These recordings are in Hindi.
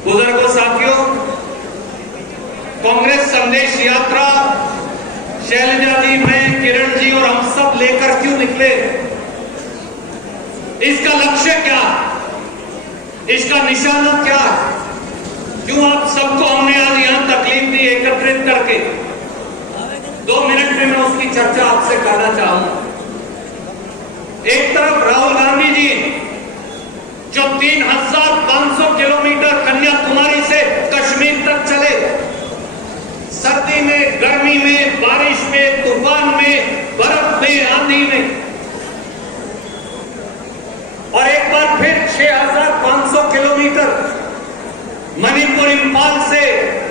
बुजुर्गों, साथियों, कांग्रेस संदेश यात्रा शैलजा जी, मैं, किरण जी और हम सब लेकर क्यों निकले? इसका लक्ष्य क्या? इसका निशाना क्या? क्यों आप सबको हमने आज यहां तकलीफ दी एकत्रित करके? 2 मिनट में मैं उसकी चर्चा आपसे करना चाहूंगा। एक तरफ राहुल गांधी जी जो 3500 किलोमीटर कन्याकुमारी से कश्मीर तक चले, सर्दी में, गर्मी में, बारिश में, तूफान में, बर्फ में, आंधी में, और एक बार फिर 6500 किलोमीटर मणिपुर, इंफाल से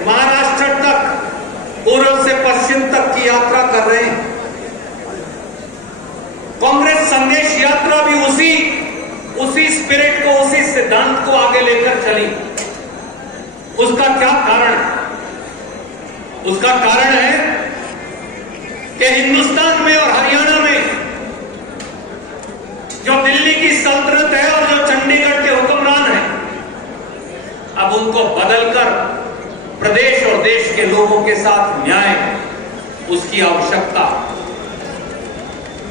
महाराष्ट्र तक, पूर्व से पश्चिम तक की यात्रा कर रहे हैं। कांग्रेस संदेश यात्रा भी उसी स्पिरिट को, उसी सिद्धांत को आगे लेकर चली। उसका क्या कारण है? उसका कारण है कि हिंदुस्तान में और हरियाणा में जो दिल्ली की सल्तनत है और जो चंडीगढ़ के हुक्मरान हैं, अब उनको बदलकर प्रदेश और देश के लोगों के साथ न्याय, उसकी आवश्यकता,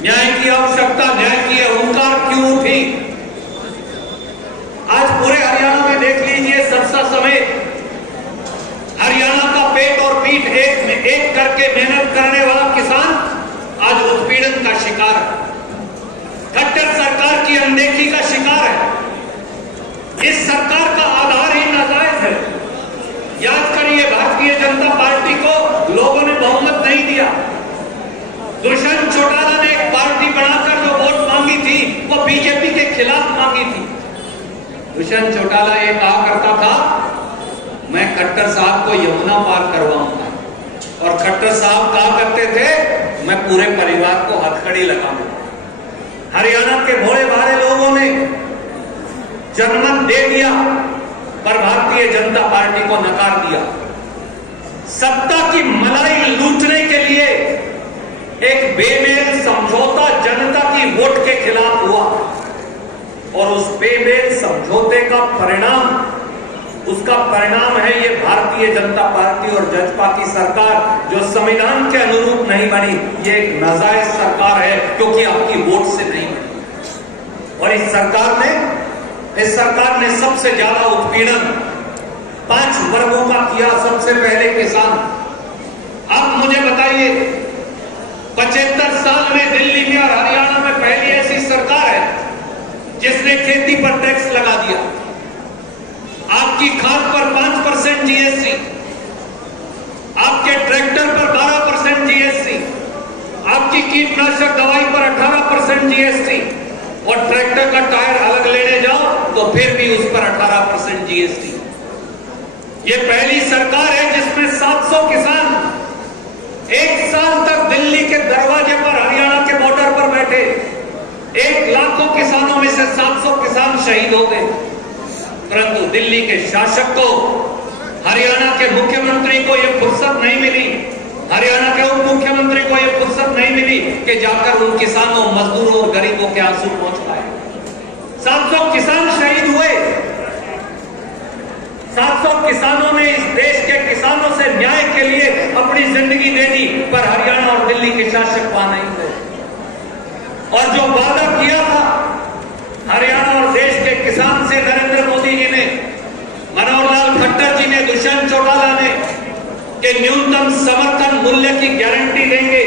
न्याय की आवश्यकता, न्याय की हुंकार क्यों उठी? आज पूरे हरियाणा में देख लीजिए, सरसा समेत हरियाणा का पेट और पीठ एक करके मेहनत करने वाला किसान आज उत्पीड़न का शिकार है, खट्टर सरकार की अनदेखी का शिकार है। इस सरकार का आधार ही नाजायज है। याद करिए, भारतीय जनता पार्टी को लोगों ने बहुमत नहीं दिया। दुष्यंत चौटाला ने एक पार्टी बनाकर जो वोट मांगी थी, वो बीजेपी के खिलाफ मांगी थी। दुष्यंत चौटाला ये कहा करता था, मैं खट्टर साहब को यमुना पार करवाऊंगा, और खट्टर साहब कहा करते थे, मैं पूरे परिवार को हथकड़ी लगाऊंगा। हरियाणा के भोले भाले लोगों ने जनमत दे दिया, पर भारतीय जनता पार्टी को नकार दिया। सत्ता की मलाई लूटने के लिए एक बेमेल समझौता जनता की वोट के खिलाफ हुआ, और उस बेमेल समझौते का परिणाम, उसका परिणाम है ये भारतीय जनता पार्टी और जजपा की सरकार, जो संविधान के अनुरूप नहीं बनी। ये एक नाजायज सरकार है, क्योंकि आपकी वोट से नहीं बनी। और इस सरकार ने सबसे ज्यादा उत्पीड़न 5 वर्गों का किया। सबसे पहले किसान। अब मुझे बताइए, 75 साल में दिल्ली में और हरियाणा में पहली ऐसी सरकार है जिसने खेती पर टैक्स लगा दिया। आपकी खाद पर 5% जीएसटी, आपके ट्रैक्टर पर 12% जीएसटी, आपकी कीटनाशक दवाई पर 18% जीएसटी, और ट्रैक्टर का टायर अलग लेने जाओ तो फिर भी उस पर 18% जीएसटी। ये पहली सरकार है जिसमें 700 किसान 1 साल तक दिल्ली के दरवाजे पर, हरियाणा के बॉर्डर पर बैठे। 1 लाखों किसानों में से 700 किसान शहीद हो गए। परंतु दिल्ली के शासक को, हरियाणा के मुख्यमंत्री को यह फुर्सत नहीं मिली, हरियाणा के उप मुख्यमंत्री को यह फुर्सत नहीं मिली कि जाकर उन किसानों, मजदूरों और गरीबों के आंसू पहुंच पाए। 700 किसान शहीद हुए। 700 किसानों ने इस देश के किसानों से न्याय के लिए अपनी जिंदगी दे दी, पर हरियाणा और दिल्ली के शासक वहां नहीं गए। और जो वादा किया था हरियाणा और देश के किसान से नरेंद्र मोदी जी ने, मनोहर लाल खट्टर जी ने, दुष्यंत चौटाला ने, कि न्यूनतम समर्थन मूल्य की गारंटी देंगे,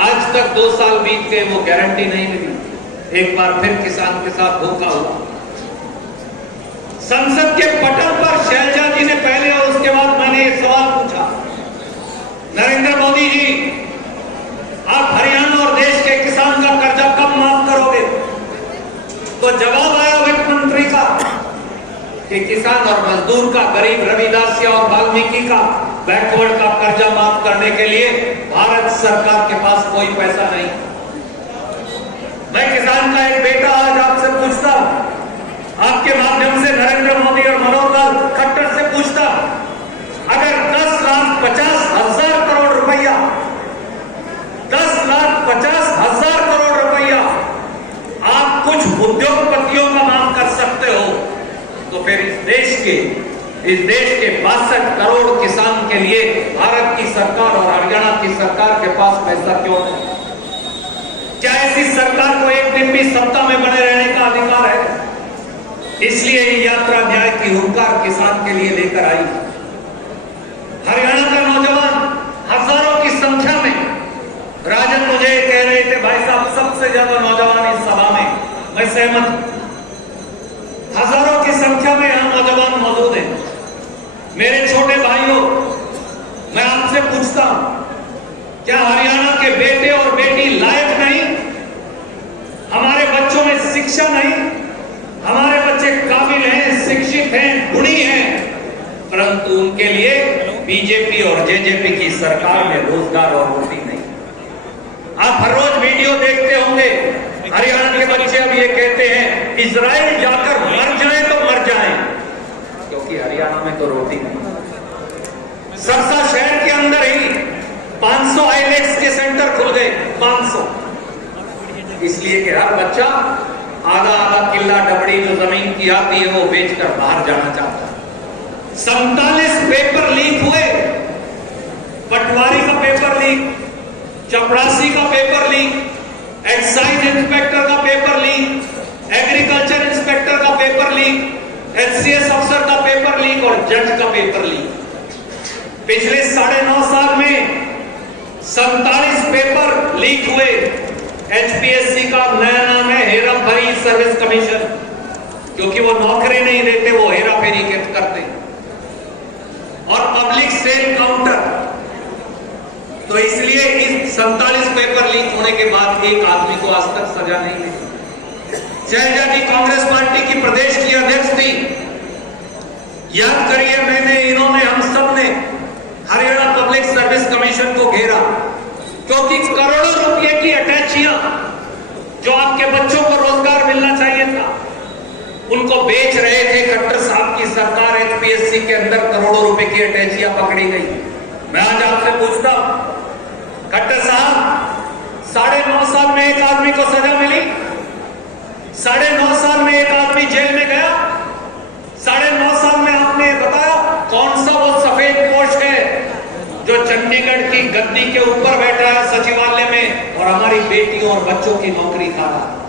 आज तक 2 साल बीत गए, वो गारंटी नहीं मिली। एक बार फिर किसान के साथ धोखा हुआ। संसद के पटल पर शैलजा जी ने पहले और उसके बाद मैंने ये सवाल पूछा, नरेंद्र मोदी जी, आप हरियाणा और देश के किसान का कर्जा कब माफ करोगे? तो जवाब आया वित्त मंत्री का कि किसान और मजदूर का, गरीब रविदासिया और वाल्मीकि का, बैकवर्ड का कर्जा माफ करने के लिए भारत सरकार के पास कोई पैसा नहीं। मैं किसान का एक बेटा आज आपसे पूछता, आपके माध्यम से नरेंद्र मोदी और मनोहर लाल खट्टर से पूछता, अगर 10,50,000 करोड़ रुपया, 10,50,000 करोड़ रुपया आप कुछ उद्योगपतियों का माफ कर सकते हो, तो फिर इस देश के इस देश के 62 करोड़ किसान के लिए भारत की सरकार और हरियाणा की सरकार के पास पैसा क्यों है? क्या ऐसी सरकार को एक दिन भी सत्ता में बने रहने का अधिकार है? इसलिए ये यात्रा न्याय की हुंकार किसान के लिए लेकर आई। हरियाणा का नौजवान हजारों की संख्या में, राजन मुझे कह रहे थे भाई साहब सबसे ज्यादा नौजवान इस सभा में, मैं सहमत हूं। हजारों की संख्या में यहां नौजवान मौजूद हैं। मेरे छोटे भाइयों, मैं आपसे पूछता हूं, क्या हरियाणा के बेटे और बेटी लायक नहीं? हमारे बच्चों में शिक्षा नहीं? हमारे बच्चे काबिल हैं, शिक्षित हैं, गुणी हैं, परंतु उनके लिए बीजेपी और जेजेपी की सरकार में रोजगार और रोटी नहीं। आप हर रोज वीडियो देखते होंगे, हरियाणा के बच्चे अब ये कहते हैं इजराइल जाकर मर जाएं तो मर जाएं, क्योंकि हरियाणा में तो रोटी नहीं। सरसा शहर के अंदर ही 500 आईलेट्स के सेंटर खुल गए, 500, इसलिए कि हर बच्चा आधा आधा किल्ला डबड़ी जो जमीन की आती है वो बेचकर बाहर जाना चाहता है। 47 पेपर लीक हुए, पटवारी का पेपर लीक, चपरासी का पेपर लीक, एक्साइज इंस्पेक्टर का पेपर लीक, एग्रीकल्चर इंस्पेक्टर का पेपर लीक, एचसीएस अफसर का पेपर लीक और जज का पेपर लीक। पिछले 9.5 साल में 47 पेपर लीक हुए। एचपीएससी का नया नाम है हेरा फेरी सर्विस कमीशन, क्योंकि वो नौकरी नहीं देते, वो हेरा फेरी करते। और पब्लिक सेल काउंटर, तो इसलिए इस 47 पेपर लीक होने के बाद एक आदमी को आज तक सजा नहीं मिली। शैलजा जी कांग्रेस पार्टी की प्रदेश की अध्यक्ष थी। याद करिए, इन्होंने हम सब ने हरियाणा पब्लिक सर्विस कमीशन को घेरा, क्योंकि करोड़ों रुपए की अटैचियां जो आपके बच्चों को रोजगार मिलना चाहिए था, उनको बेच रहे थे। खट्टर साहब की सरकार, एचपीएससी के अंदर करोड़ों रुपए की अटैचियां पकड़ी गई। मैं आज आपसे पूछता हूं, खट्टर साहब 9.5 साल में एक आदमी को सजा मिली? 9.5 साल में एक आदमी जेल में गया? 9.5 साल में आपने बताया कौन सा वो सफेद पोश है जो चंडीगढ़ की गद्दी के ऊपर बैठा है सचिवालय में और हमारी बेटियों और बच्चों की नौकरी खा रहा है?